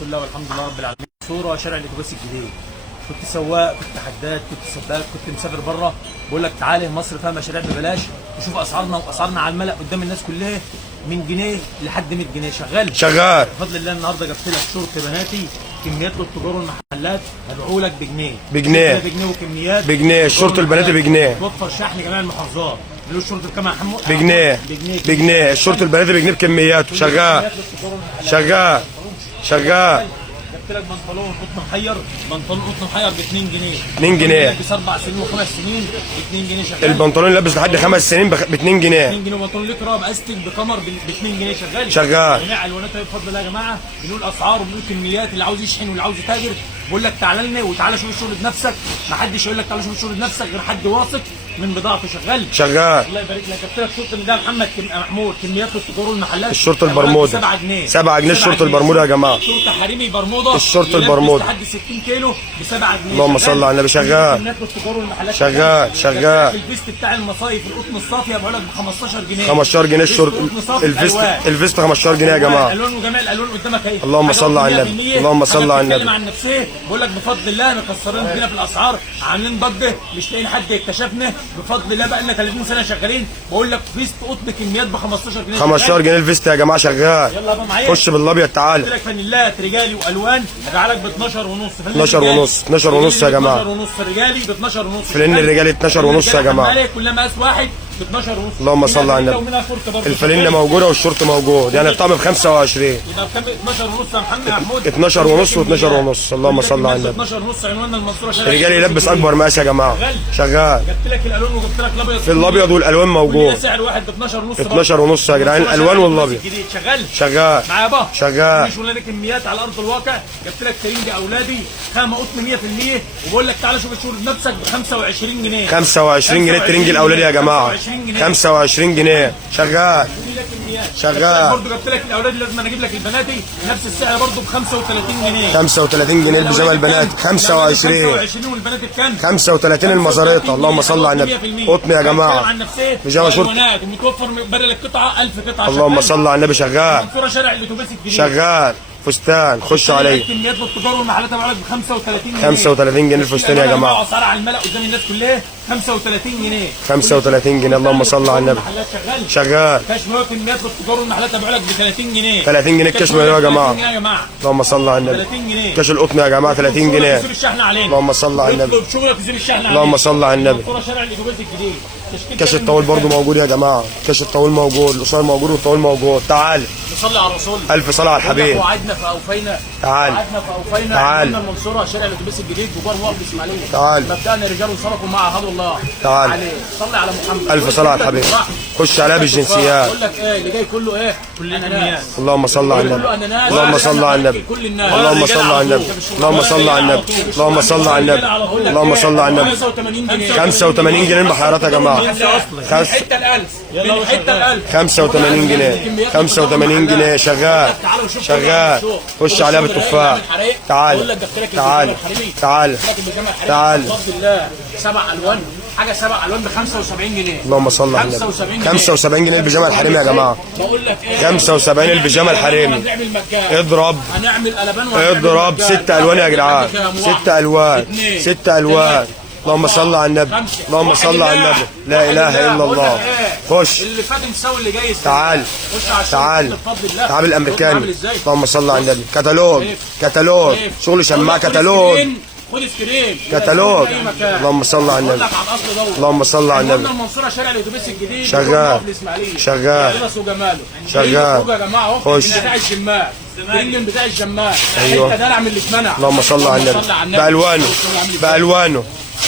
بسم الله والحمد لله رب العالمين. صوره شارع الاتوبيس الجديد. كنت سواق، كنت حداد، كنت سباك، كنت مسافر بره. بقول لك تعالى مصر فيها مشاريع ببلاش وشوف اسعارنا، واسعارنا على الملأ قدام الناس كلها من جنيه لحد 100 جنيه. شغال بفضل الله. النهارده جبت لك شورت بناتي كميات للتجار والمحلات هبيعه لك بجنيه وكميات بجنيه. الشورت البناتي بجنيه. توفر شحن جميع المحافظات. له الشورت بكام يا حمو؟ بجنيه. الشورت البناتي بجنيه بكمياته. شغال. جبت لك بنطلون قطن محير، ب 2 جنيه. لابس 4 سنين و5 سنين ب 2 جنيه شغال. البنطلون اللي لابس لحد 5 سنين ب 2 جنيه. 2 جنيه. وبنطلون لترا باستك بكمر ب 2 جنيه شغال. جميع الواناتها بفضل الله يا جماعه. بنقول اسعار وبنقول كميات. اللي عاوز يشحن واللي عاوز يتاجر بقول لك تعالى لنا وتعالى شوف الشغل بنفسك. ما حدش يقول لك تعالى شوف الشغل بنفسك غير حد واثق من بضاعته. شغال. الله يبارك لك. جبت لك شورت من ده محمد محمود كميات للتجار والمحلات. الشورت البرمودا 7 جنيه. الشورت البرمودا يا جماعه. شورت حريمي برمودا. الشورت البرمودا لحد 60 كيلو ب 7 جنيه. اللهم صل على النبي. كميات للتجار والمحلات. شغال. الفيست بتاع المصايف القطن الصافيه بقول لك ب 15 جنيه. 15 جنيه الشورت. الفيست 15 جنيه يا جماعه. الوان وجميع الالوان قدامك اهي. اللهم صل على النبي. اللهم صل على النبي. بتكلم عن نفسيه بقول لك بفضل الله مكسرين فينا في الاسعار، عاملين ضجه مش لاقيين حد يكتشفنا. بفضل الله بقى لنا 30 سنه شغالين. بقول لك فيست قطن كميات ب 15 جنيه. 15 جنيه الفيست يا جماعه. شغال. يلا بقى معايا. خش بالابيض تعالى. قلت لك فانيلات رجالي والوان هبيع لك ب 12 ونص. 12 ونص يا جماعه. 12 ونص الرجالي ب 12 ونص. فلين الرجالي 12 ونص يا جماعه. كلها مقاس واحد ب 12 ونص. اللهم صل على النبي. الفانيلا موجوده والشورت موجود، يعني الطقم ب 25. يبقى بكام؟ 12 ونص يا محمد محمود. 12 ونص و12 ونص. اللهم صل على النبي. 12 ونص عنواننا المنصوره. الرجال يلبس اكبر مقاس يا جماعه. شغال. جبت لك الالوان وجبت لك الابيض. في الابيض والالوان موجود. سعر واحد ب 12 ونص. 12 ونص يا جدعان. الالوان والابيض. شغال معايا بقى. شغال. مش ولا كميات على ارض الواقع. جبت لك ترنج اولادي خامه قطن 100% وبقول لك تعالى شوف الشغل بنفسك ب 25 جنيه. 25 جنيه الترنج الاولادي يا جماعه. 25 جنيه. شغال. برضه جبت لك الاولادي لازم انا اجيب لك البناتي نفس السعر برضه ب 35 جنيه. 35 جنيه البيجامه البنات. 25 والبنات بكام؟ 35 المزاريطه. اللهم صل على النبي. قطن يا جماعه. بيجامه شورت ومتوفر بدل القطعه 1000 قطعه. اللهم صل على النبي. شغال. شارع الاتوبيس الجديد. شغال. فستان خش عليه. كميات للتجار والمحلات بقول لك ب 35 جنيه. 35 جنيه الفستان يا جماعه. اسعار على الملأ قدام الناس كلها 35 جنيه. 35 جنيه. اللهم صل على النبي. شغال. كشمير كميات للتجار والمحلات بقول لك ب 30 جنيه. 30 جنيه الكشمير يا جماعه. اللهم صل على النبي. 30 جنيه. كاش القطن يا جماعه 30 جنيه. اللهم صل على النبي. اللهم صل على النبي. شارع الاتوبيس الجديد. كاش الطاول برضه موجود يا جماعه. كاش الطاول موجود، القصير موجود والطاول موجود. تعال. نصلي على الرسول. الف صلاه على الحبيب. وعدنا فاوفينا. تعال. تعال. المنصوره شارع الاتوبيس الجديد بجوار وقف اسماعيليه. تعال. مبدأنا رجال وصرفوا مع عهد الله. تعال. صلي على محمد. الف صلاه على الحبيب. خش عليها بالجنسيات. بقول لك ايه اللي جاي كله ايه؟ كلنا ناس. اللهم صل على النبي. اللهم صل على النبي. اللهم صل على النبي. اللهم صل على النبي. اللهم صل على النبي. اللهم صل على النبي. 85 جنيه المحيرات يا جماعه. حته الالف. يلا حته الالف. 85 جنيه. 85 جنيه. شغال. خش عليها بالتفاح. تعال. تعال. بفضل الله 7 الوان. حاجه 7 الوان ب 75 جنيه. اللهم صل على النبي. 75 جنيه البيجامه الحريمي يا جماعه. بقول لك ايه؟ 75 البيجامه الحريمي. اضرب. هنعمل قلبان اضرب 6 الوان يا جدعان. 6 الوان. 6 الوان. اللهم صل على النبي. اللهم صل على النبي. لا اله الا الله. خش. اللي فات مساوي اللي جاي. تعال. تعال الامريكاني. اللهم صل على النبي. كتالوج. شغل شماعه. كتالوج. خد سكرين. كتالوج. اللهم صل على النبي. اللهم صل على النبي. المنصوره شارع الاتوبيس الجديد. شغال. خش. بتاع الجمال. بتاع الجمال. ايوه. انت دلع من اللي اتمنع. اللهم صل على النبي.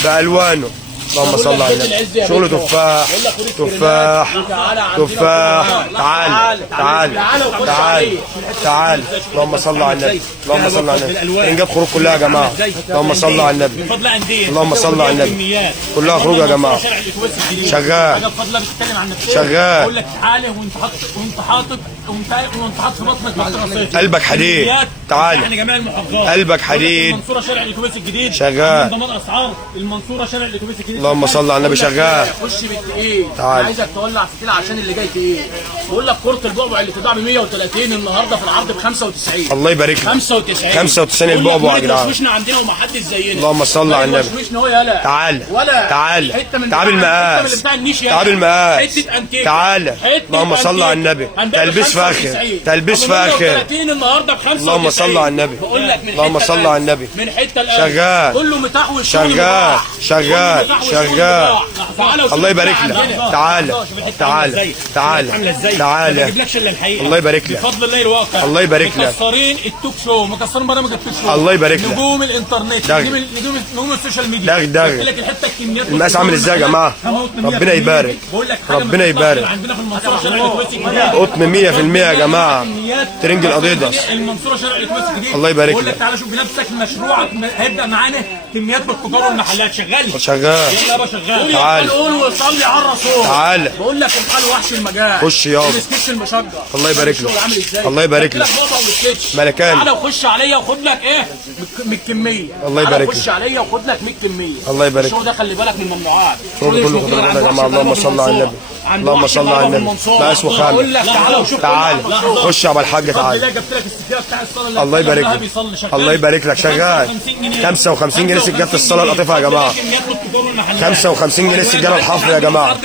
بألوانه. اللهم صل على النبي. شغل تفاح. تعال. اللهم صل على النبي. اللهم صل على النبي. انجاب خروج كلها يا جماعه. اللهم صل على النبي. اللهم صل على النبي. كلها خروج يا جماعه. شغال. بقول لك تعالى وانت حاطط وانت حاطط في بطنك محترسين. قلبك حديد. تعال. يعني جميع المحافظات. قلبك حديد. المنصوره شارع الاتوبيس الجديد شغال. ضمان اسعار المنصوره شارع الاتوبيس الجديد. اللهم صل على النبي. شغال. خش بالتقيل. تعال. عايزك تولع فتيل عشان اللي جاي تقيل. بقول لك كرة البعبع اللي تتباع ب 130 النهارده في العرض ب 95. الله يبارك لك. 95 95 البعبع يا جدعان. وشوشنا عندنا ومحدش زينا. اللهم صل على النبي. وشوشنا هو يالا. تعال. ولا تعال. حته من تعال بالمقاس. حته من بتاع النيش يالا. تعال بالمقاس. حته انتيك. تعال. اللهم صل على النبي. تلبيس فاخر. تلبيس فاخر. 130 النهارده ب 95. اللهم صل على النبي. بقول لك من اللهم حتة صل على النبي. من حته القلب. شغال. كله متاح والشغل شغال. متاح. شغال. كله متاح والشغل شغال. متاح. تعالى وشوف الله يبارك البتاع لك. عندنا. تعال. تعال. تعال. عامله ازاي؟ تعال. ما بجيبلكش الا الحقيقه. الله يبارك لك. بفضل الله الواقع. الله يبارك لك. مكسرين التوك شو، مكسرين برامج التوك شو. الله يبارك لك. نجوم الانترنت، دغ. نجوم السوشيال ميديا. دغ. قلت لك الحته الكميات المقاس عامل ازاي يا جماعه؟ ربنا يبارك. بقول لك حاجة ربنا يبارك. عندنا في المنصوره شارع الاتوبيس الجديد. قطن 100% يا جماعه. ترنج الاديداس. المنصوره شارع الاتوبيس الجديد. الله يبارك بقول لك لك. تعالى شوف بنفسك مشروعك هيبدا معانا كميات بالتجار والمحلات. شغال شغال. يلا يابا شغال. تعال. قول وصلي على الرسول. تعال. بقول لك الحال وحش المجال. خش يابا. السكتش المشجر. الله يبارك لك. عامل ازاي؟ الله يبارك لك. بابا والسكتش. ملكان. تعالى وخش عليا وخد لك ايه من الكميه. الله يبارك خش عليا وخد لك 100 كميه. الله يبارك الشغل ده خلي بالك من الممنوعات. شغل كله خضروات يا جماعه. اللهم صل على النبي. اللهم صل على النبي. مقاس بقول وخامه. لك تعالى وشوف. تعال. خش يا ابو الحاج. تعال. جبت لك السفيره بتاع الصلاه. الله يبارك لك. الله يبارك لك. شغال. 55 جنيه سجاده الصلاه القطيفه يا جماعه. 55 جنيه سجاده الحفر يا جماعه.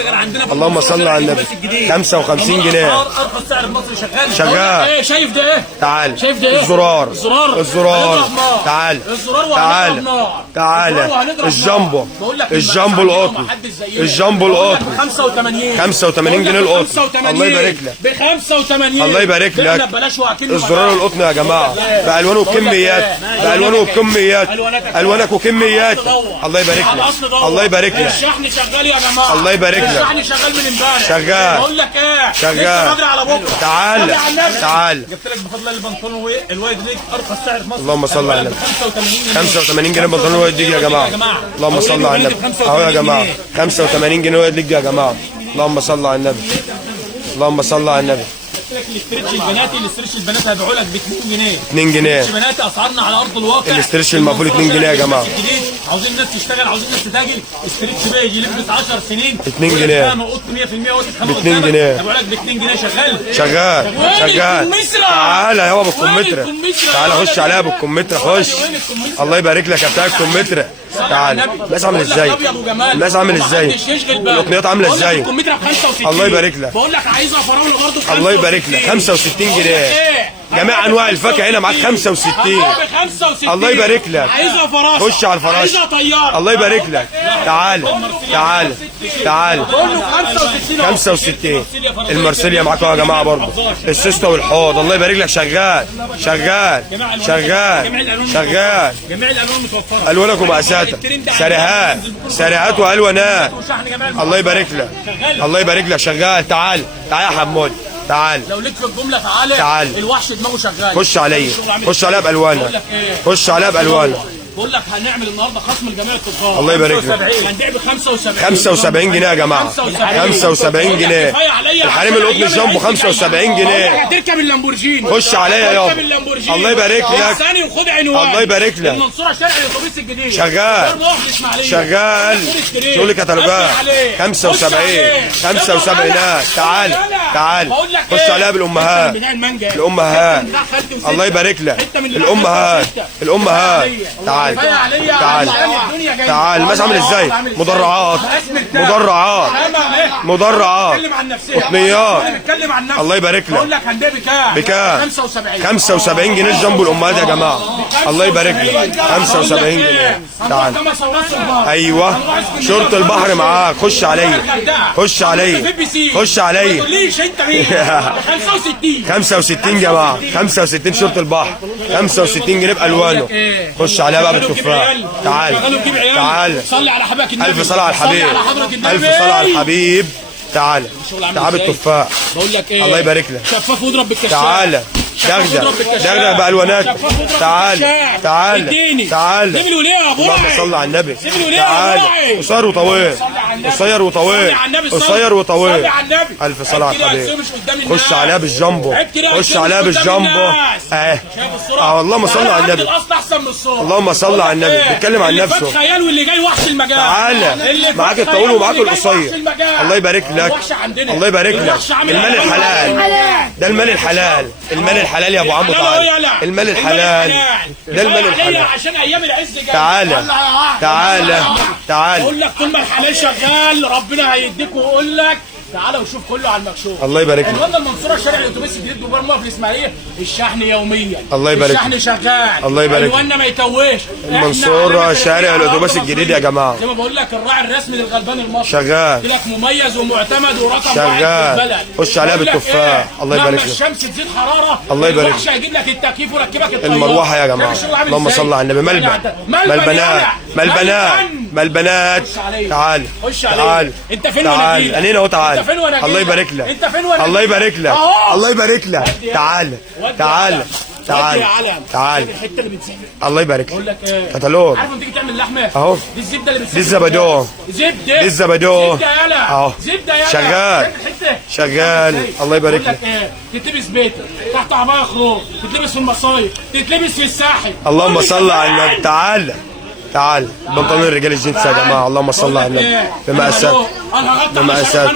اللهم صل على النبي. 55 جنيه. ارخص سعر المصري شغال. شغال. ايه شايف ده ايه؟ تعال. شايف ده ايه؟ الزرار. الزرار. الزرار. هنضرب نار. تعال. الزرار وهنضرب تعال. نار. تعال. الزرار وهنضرب نار. الجامبو. بقول لك الجامبو المقاس القطن. عندنا ومحدش زينا. الجامبو بقول لك القطن. 85. 85 جنيه القطن. الله يبارك لك. ب 85. الله يبارك لك. ببلاش واكل الزرار القطن يا جماعه بالوانه وبكميات. بالوانه وبكميات. الوانك وكميات. الله يبارك لك. الله يبارك لك. الشحن شغال يا جماعه. الله يبارك لك. الشحن شغال من امبارح. شغال. بقول لك ايه؟ شغال. لسه بدري على بكره. تعال. صلي على النبي. تعال. جبت لك بفضل الله البنطلون الوايد ليج ارخص سعر في مصر. اللهم صل على النبي. 85 جنيه. 85 جنيه بنطلون وايد ليج يا جماعه. اللهم صل على النبي. اهو يا جماعه 85 جنيه وايد ليج يا جماعه. اللهم صل على النبي. اللهم صل على النبي. قلت لك الاسترتش البناتي، الاسترتش البناتي هبيعه لك ب 2 جنيه. 2 جنيه. الاسترتش البناتي اسعارنا على ارض الواقع. الاسترتش المقفول 2 جنيه يا جماعه. الجديد عاوزين الناس تشتغل، عاوزين الناس تتاجر. استرتش بقى يجي يلبس 10 سنين 2 جنيه. نقط 100% وقت ب 2 جنيه. هبيعه لك ب 2 جنيه. شغال شغال. شغال. تعالى يابا بالكمثرى. تعالى خش عليها بالكمثرى. خش. الله يبارك لك يا بتاع الكمثرى. تعالى. الناس عامل ازاي؟ الناس عامل ازاي؟ القطنيات عامله ازاي؟ الله يبارك لك. بقول لك عايزها فراوله برضه. الله يبارك لك. 65 جنيه. جميع انواع الفاكهه هنا معاك 65. الله يبارك لك. عايزها فراشه. خش على الفراشه. عايزها طياره. الله يبارك لك. تعال. تعال. تعال. بقول له 65. 65. المرسيليا معاكم يا جماعه برضه. السوسته والحوض. الله يبارك لك. شغال. شغال. شغال. شغال. جميع الالوان متوفره. الوانك ومقاساتك. سريهات. سريهات والوانات. الله يبارك لك. الله يبارك لك. شغال. تعال. تعال يا حمود. تعال. لو ليك في الجمله تعالى. تعال. الوحش دماغه شغال. خش عليا. خش عليها بالوانها. خش عليها بالوانها. بقول لك هنعمل النهارده خصم لجميع التجار. الله يبارك لك. هنبيع ب 75. 75 جنيه يا جماعه. 75 جنيه. الحريم القطن الجامبو 75 جنيه. هتركب اللامبورجيني. خش عليا يابا. الله يبارك لك. ثاني وخد عنوان. الله يبارك لك. المنصوره شارع الاتوبيس الجديد. شغال. شغال. شغل كتالوجات 75. 75. تعال. تعال. خش عليها بالامهات. الامهات. الله يبارك لك. الامهات. الامهات. تعال. تعال. تعال. الناس عامل ازاي؟ مدرعات. مدرعات. مدرعات. قطنيات. الله يبارك لك. بقول لك هنبيع بكام؟ بكام؟ 75. 75 جنيه الجامبو الامهات يا جماعه. الله يبارك لك. 75 جنيه. تعال. ايوه. شرط البحر معاك. خش عليا. خش عليا. خش عليا. 65 جماعه. 65 شرط البحر. 65 جنيه بالوانه. خش عليها بقى بالتفاح. تعال. تعال. صلي على حبيبك النبي. الف صلاه على الحبيب. الف صلاه على الحبيب. تعال. تعال بالتفاح. بقول لك ايه؟ الله يبارك لك. شفاف واضرب بالكشاف. تعال. دغدغ. دغدغ بالوانات. تعال. تعال. تعال. سيب الوليه يا ابو. اللهم صل على النبي. سيب الوليه يا تعال. ابو. قصير وطويل. قصير وطويل، قصير وطويل. الف صلاه على الحبيب. خش عليها بالجامبو، خش عليها بالجامبو اهي. اللهم صل على النبي، اللهم صل على النبي. بيتكلم عن نفسه. خيال واللي جاي وحش المجال. تعالى معاك الطويل ومعاك القصير. الله يبارك لك، الله يبارك لك. المال الحلال ده، المال الحلال، المال الحلال يا ابو عمرو. تعالى المال الحلال ده، المال الحلال. عشان ايام العز جاي. تعالى تعالى تعالى. اقول لك طول ما الحلال شغال ربنا هيديك، ويقول لك تعالى وشوف كله على المكشوف. الله يبارك لك. الواد المنصوره شارع الاتوبيس الجديد دوبار موقف الاسماعيليه، الشحن يوميا. الله يبارك لك. الشحن شغال. الله يبارك لك. الوانا ما يتوهش. المنصوره شارع الاتوبيس الجديد يا جماعه. زي ما بقول لك الراعي الرسمي للغلبان المصري. شغال. قلت لك مميز ومعتمد ورقم شغال. واحد في البلد. خش عليها بالتفاح. الله يبارك لك. الشمس تزيد حراره. الله يبارك لك. الوحش هيجيب لك التكييف ويركبك الطياره. المروحه يا جماعه. اللهم صل على النبي. ما البنات، ما البنات، ما البنات. تعال تعال. انت فين تعال انا هنا اهو. تعال. الله يبارك لك. انت فين وانا الله يبارك لك. الله يبارك لك. تعال تعال تعال تعال. الحته اللي بتسحب. الله يبارك بقول لك. لك ايه، كتالوج. عارف لما تيجي تعمل لحمه اهو. دي الزبده اللي بتسحب. دي الزبادو. زبده. دي الزبادو. زبده يالا اهو. زبده يالا. شغال. شغال. الله يبارك بقول لك ايه، تتلبس بيتك تحت عبايه خروج، تتلبس في المصايف، تتلبس في الساحل. اللهم صل على النبي. تعال تعال. بنطلون الرجال الجنس يا جماعه. اللهم صل على النبي. بمقاسات، بمقاسات،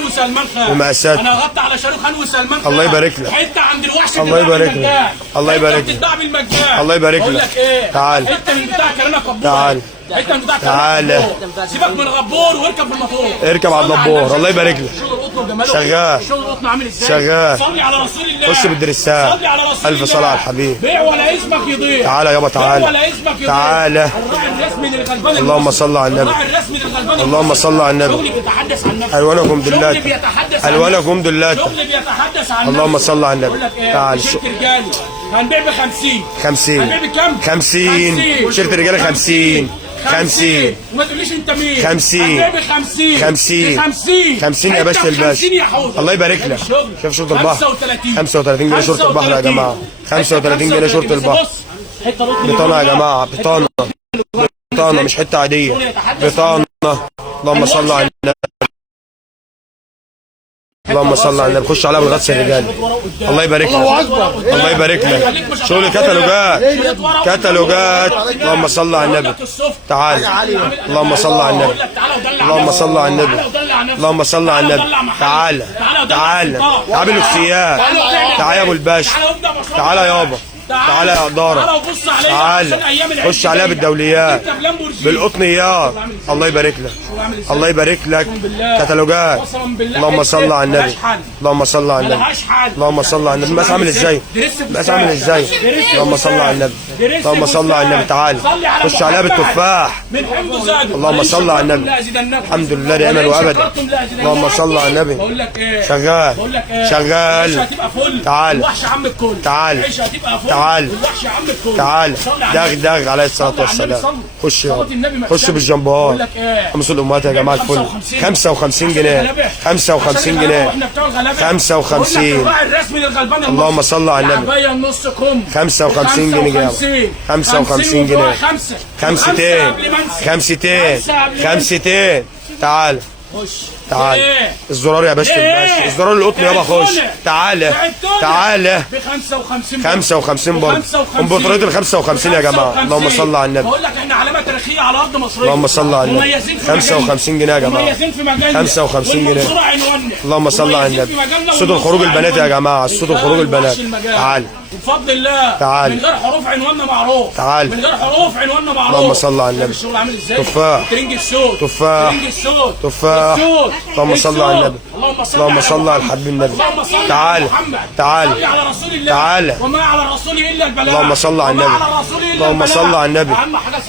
بمقاسات. انا غطى على شاروخ خان وسلمان. الله يبارك لك. حته عند الوحش. الله يبارك لك. الله يبارك لك. بتتباع بالمجان. الله يبارك بقول لك. لك ايه، تعال. حته من بتاع كريمه قبور. تعال. حته من بتاع تعال. سيبك من غبور واركب بالموتور. اركب على الدبور. الله يبارك لك. شغل القطن وجماله. شغال. شغل القطن عامل ازاي؟ شغال. صلي على رسول الله. خش بالدرسات. صلي على رسول الف صلاه على الحبيب. بيع ولا اسمك يضيع. تعالى يابا تعالى. بيع ولا اسمك يضيع. تعالى. الراعي الرسمي للغلبان. اللهم صل على النبي. الراعي الرسمي للغلبان. اللهم صل على النبي. شغل بيتحدث عن نفسه. الوانكم شغل دلات، بيتحدث عن الوانكم نفسه. دلات. شغل بيتحدث عن اللهم نفسه. صل على النبي. بقول لك ايه، تعال. تيشيرت رجالي هنبيع ب 50. 50. هنبيع بكام؟ 50. شرط رجاله 50. 50. وما تقوليش انت مين. 50. هنبيع ب 50. 50. 50. 50 يا باشا الباشا. 50 يا حوض. الله يبارك لك. شوف شرطة البحر. 35. 35 جنيه شرطة البحر يا جماعة. 35 جنيه شرطة البحر. بطانة يا جماعة، بطانة. بطانة مش حتة عادية. بطانة. اللهم صل على النبي. اللهم صل على النبي. خش عليها بالغطس الرجالي. الله يبارك لك. الله يبارك لك. شغل كتالوجات، كتالوجات. اللهم صل على النبي. تعال. اللهم صل على النبي. اللهم صل على النبي. اللهم صل على النبي. تعال تعال. تعال بالاكسيات. تعال يا ابو الباشا. تعال يابا. تعال يا إدارة. تعال. خش عليها بالدوليات، بالقطنيات. الله يبارك لك. الله يبارك لك. كتالوجات. اللهم صل على النبي. اللهم صل على النبي. اللهم صل على النبي. المقاس عامل ازاي؟ المقاس عامل ازاي؟ اللهم صل على النبي. اللهم صل على النبي. تعال. خش عليها بالتفاح. اللهم صل على النبي. الحمد لله دائما وابدا. اللهم صل على النبي. شغال شغال. تعال تعال تعال تعال. دغ دغ عليه الصلاه والسلام. خش خش بالجمبار. خمس الامهات يا جماعه الفل. 55 جنيه. 55 جنيه. 55. اللهم صل على النبي. 55 جنيه. 55 جنيه. 500. 500. 500. تعال تعال. الزرار يا باشا الباشا. الزرار القطن يابا. خش. تعالى تعالى. ب 55. 55 برضه. امبراطوريه ال 55 يا جماعه. اللهم صل على النبي. بقول لك احنا علامه تاريخيه على ارض مصريه. اللهم صل على النبي. 55 جنيه يا جماعه. مميزين في مجالنا. 55 جنيه. اللهم صل على النبي. صوت الخروج البنات يا جماعه. صوت الخروج البنات. تعال بفضل الله. تعال. من غير حروف عنواننا معروف. تعال. من غير حروف عنواننا معروف. اللهم صل على النبي. الشغل عامل ازاي؟ تفاح. ترنج السود. تفاح. ترنج السود. تفاح. اللهم صل على النبي. اللهم صل على الحبيب النبي. تعال تعال. صل على رسول الله. تعال. وما على الرسول الا البلاغ. اللهم صل على النبي. اللهم صل على النبي.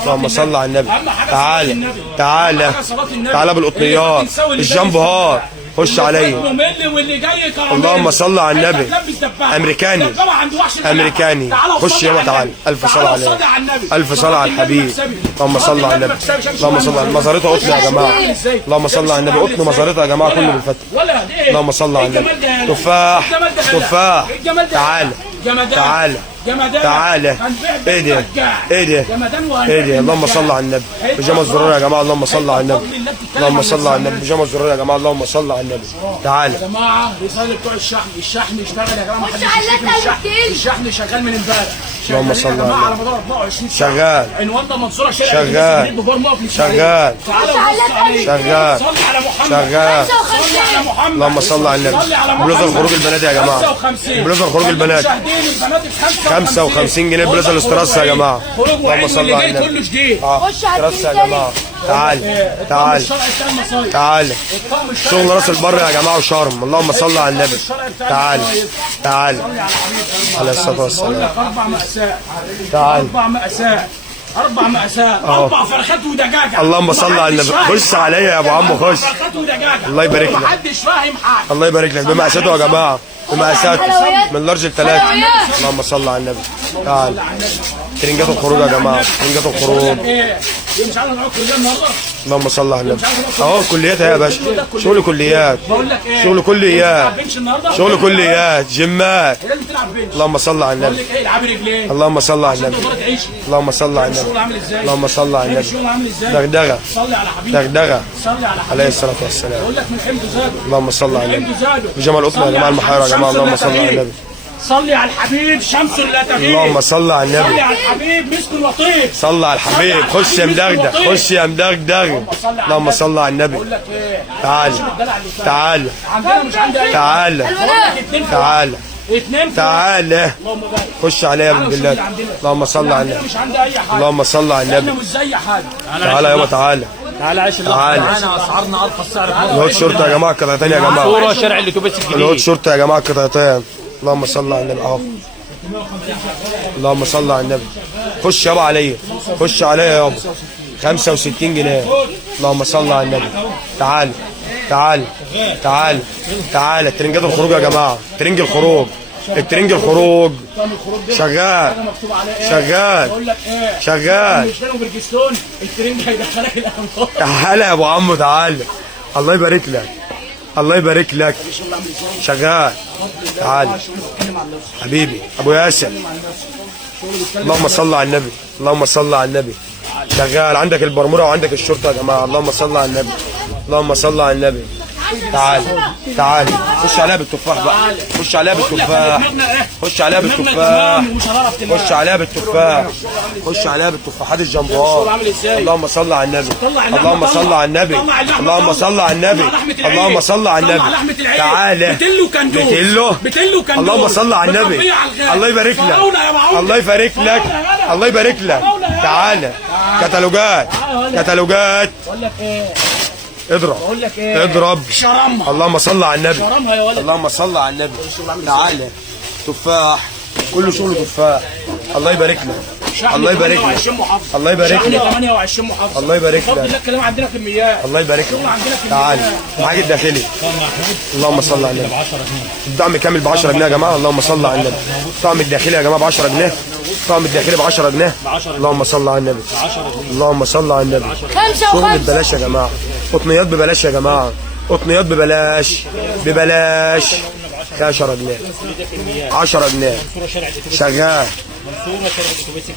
اللهم صل على النبي. تعال تعال. تعال بالقطنيات. الجامبوهات. خش عليا. اللهم صل على النبي. امريكاني امريكاني. خش يابا تعال. الف صلاه على النبي. الف صلاه على الحبيب. اللهم صل على النبي. اللهم صل على مزارته قطن يا جماعه. اللهم صل على النبي. قطن مزارته يا جماعه كله بالفتح. اللهم صل على النبي. تفاح تفاح. تعال تعال جمدان تعالى. ايه ده؟ ايه ده؟ ايه ده؟ اللهم صل على النبي. بيجامه الزرار يا جماعه، اللهم صل على النبي. اللهم صل على النبي. بيجامه الزرار يا جماعه، اللهم صل على النبي. تعالى يا جماعه رساله بتوع الشحن يشتغل يا جماعه، ما حدش يشتكي من الشحن شغال من امبارح. اللهم صل على النبي. على مدار 24 ساعه شغال. عنواننا منصوره شارع شغال. شغال. شغال. صلي على محمد. شغال. صلي على محمد. اللهم صل على النبي. بلوزر خروج البنات يا جماعه. بلوزر خروج البنات 55 جنيه بلوزر الاستراس يا جماعه. اللهم صل على النبي. استراس يا جماعه. تعال تعال تعال. شغل راس البر يا جماعه وشرم. اللهم صل على النبي. تعال تعال عليه الصلاه والسلام. اربع مأساة. تعال. اربع مأساة 4 فرخات ودجاجه. اللهم صل على النبي. خش عليا يا ابو عمو خش. فرخات ودجاجه. الله يبارك لك. محدش فاهم حاجه. الله يبارك لك. بمقاساته يا جماعه، بمقاساته من لارج ل3. اللهم صل على النبي. تعال. ترنجات الخروج يا جماعه، ترنجات الخروج. مش عارف نقعد كلنا النهارده. اللهم صل على النبي. اهو كليات يا باشا، شغل كليات، بقول لك ايه، شغل كليات، بنش النهارده. شغل كليات، جيمات. لازم تلعب بنش. اللهم صل على بقول النبي. لك ايه، العبي رجلين. اللهم صل على عشان النبي. تقدر تعيش. اللهم صل على الشغل النبي. عامل ازاي؟ اللهم صل على النبي. الشغل عامل ازاي؟ دغدغه. صلي على حبيبي. دغدغه صلي على حبيبي عليه الصلاه والسلام. بقول لك من حمد زاده. اللهم صل على النبي. حمد زاده. بجمال القطن يا جماعه المحيره يا جماعه. اللهم صل على النبي. صلي على الحبيب شمس لا تغيب. اللهم صل على صلي النبي. على الحبيب مسك الوطيب. صل على الحبيب. خش يا مدغدغ، خش يا مدغدغ. اللهم صل على النبي. بقول لك ايه، تعال تعال عندنا مش عندي اي تعال تعال اتنين تعال. اللهم بارك. خش عليا يا ابن بالله. اللهم صل على عندنا النبي. مش عندي اي حاجه. اللهم صل على احنا النبي. مش زي حاجه. تعالى يابا تعالى. تعالى عيش اللحظه تعال. معانا، اسعارنا ارخص سعر في مصر. الهوت شورت يا جماعه قطعتين يا جماعه. صوره شارع الاتوبيس الهوت الجديد. شورت يا جماعه قطعتين. اللهم صل على النبي. اهو اللهم صل على النبي. خش يابا عليا، خش عليا يابا. 65 جنيه. اللهم صل على النبي. تعال تعال تعال تعال. ترنجات الخروج يا جماعه، ترنج الخروج، الترنج الخروج شغال شغال بقول لك ايه، شغال. مش كانوا برجستون الترند هيدخلك الاموال. تعالى يا ابو عمو تعالى. الله يبارك لك، الله يبارك لك. شغال. تعال حبيبي ابو ياسر. اللهم صل على النبي. اللهم صل على النبي. شغال. عندك البرموره وعندك الشرطه يا جماعه. اللهم صل على النبي. اللهم صل على النبي. تعال تعال. خش عليها بالتفاح بقى، خش عليها بالتفاح، خش عليها بالتفاح، خش عليها بالتفاح، خش عليها بالتفاحات الجمبار. اللهم صل على النبي. اللهم صل على النبي. اللهم صل على النبي. اللهم صل على النبي. تعالى بتلو كندوز. اللهم صل على النبي. الله يبارك لك، الله يبارك لك، الله يبارك لك. تعالى. كتالوجات كتالوجات. بقول لك ايه، اضرب بقول لك ايه، اضرب. شرمها اللهم صل على النبي. شرمها يا ولد. اللهم صل على النبي. تعالى. تفاح، كله شغل تفاح. الله يبارك لك، الله يبارك لك، الله يبارك لك، 28 محافظه. الله يبارك بفضل الله لك، الكلام عندنا كميات. الله يبارك لك. عندنا كميات. تعالى معاك الداخلي. اللهم صل على النبي. الدعم كامل ب 10 جنيه يا جماعه. اللهم صل على النبي. الطعم الداخلي يا جماعه ب 10 جنيه. الطعم الداخلي ب 10 جنيه. اللهم صل على النبي. اللهم صل على النبي. شغل ببلاش يا جماعه. قطنيات ببلاش يا جماعه. قطنيات ببلاش ببلاش. 10 جنيه 10 جنيه. شغال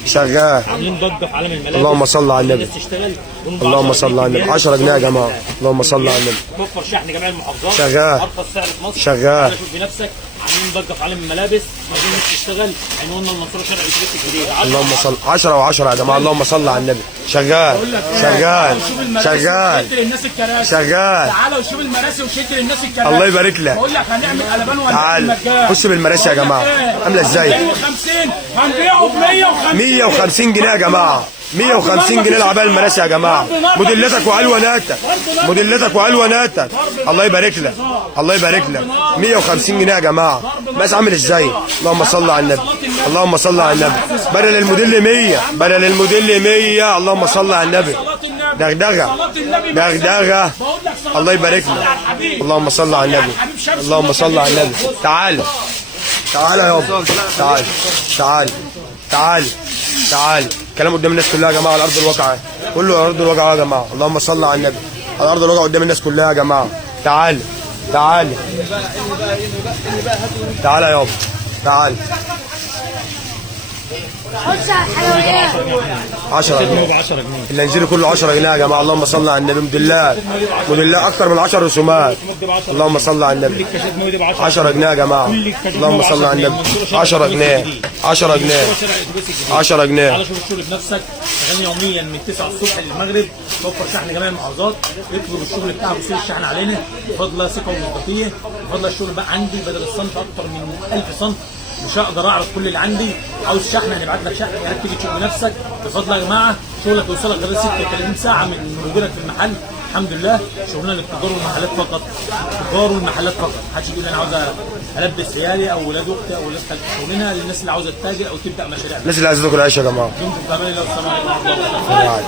شغال. عاملين ضجه في عالم الملابس. اللهم صل على النبي. تشتغل. اللهم صل على النبي. 10 جنيه يا جماعه. اللهم صل على النبي. توفر شحن جميع المحافظات. شغال. ارخص سعر في مصر. شغال. شوف بنفسك. عاملين ضجه في عالم الملابس. عايزين الناس تشتغل. عنواننا المنصوره شارع الاتوبيس الجديد. اللهم صل 10 و10 يا جماعه. اللهم صل على النبي. شغال شغال شغال شغال. تعالى وشوف المراسي وشد للناس الكراسي. الله يبارك لك. بقول لك هنعمل قلبان ولا تعال خش بالمراسي يا جماعه. عامله ازاي؟ 250 هنبيعه ب 150. 150 جنيه يا جماعه. 150 جنيه العبايه المراسي يا جماعه. موديلاتك والواناتك، موديلاتك والواناتك. الله يبارك لك، الله يبارك لك. 150 جنيه يا جماعه. بس عامل ازاي؟ اللهم صل على النبي. اللهم صل على النبي. بدل الموديل 100، بدل الموديل 100. اللهم صل على النبي. دغدغه دغدغه. الله يبارك لك. اللهم صل على النبي. اللهم صل على النبي. تعال تعال يا يابا. تعال تعال تعال تعال. كلام قدام الناس كلها يا جماعه على ارض الواقع، كله على ارض الواقع يا جماعه. اللهم صل على النبي. على ارض الواقع قدام الناس كلها يا جماعه. تعال تعال تعال يا يابا. تعال خش على الحلويات 10 جنيه. 10 جنيه. اللانجيري كله 10 جنيه يا جماعه. اللهم صل على النبي. موديلات موديلات اكتر من 10 رسومات. اللهم صل على النبي. الكاشات موجوده ب 10 جنيه يا جماعه. اللهم صل على النبي. 10 جنيه 10 جنيه 10 جنيه. على شغل الشغل بنفسك، شغال يوميا من 9 الصبح للمغرب، توفر شحن جميع المحافظات، اطلب الشغل بتاعك وصول الشحن علينا بفضل ثقه ومصداقيه. بفضل الشغل بقى عندي بدل الصنف اكتر من 1000 صنف، مش هقدر اعرض كل اللي عندي. عاوز شحن هنبعت لك شحن، يا ريت تيجي تشوف بنفسك. بفضل يا جماعه شغلك يوصلك غير 36 ساعه من وجودك في المحل. الحمد لله شغلنا للتجار والمحلات فقط، التجار والمحلات فقط. محدش يقول انا عاوز البس عيالي او ولاد اختي او ولاد خالتي. شغلنا للناس اللي عاوزه تتاجر او تبدا مشاريع. الناس اللي عايزه تاكل عيش يا جماعه. دمتم في امان الله والسلام عليكم ورحمه الله وبركاته.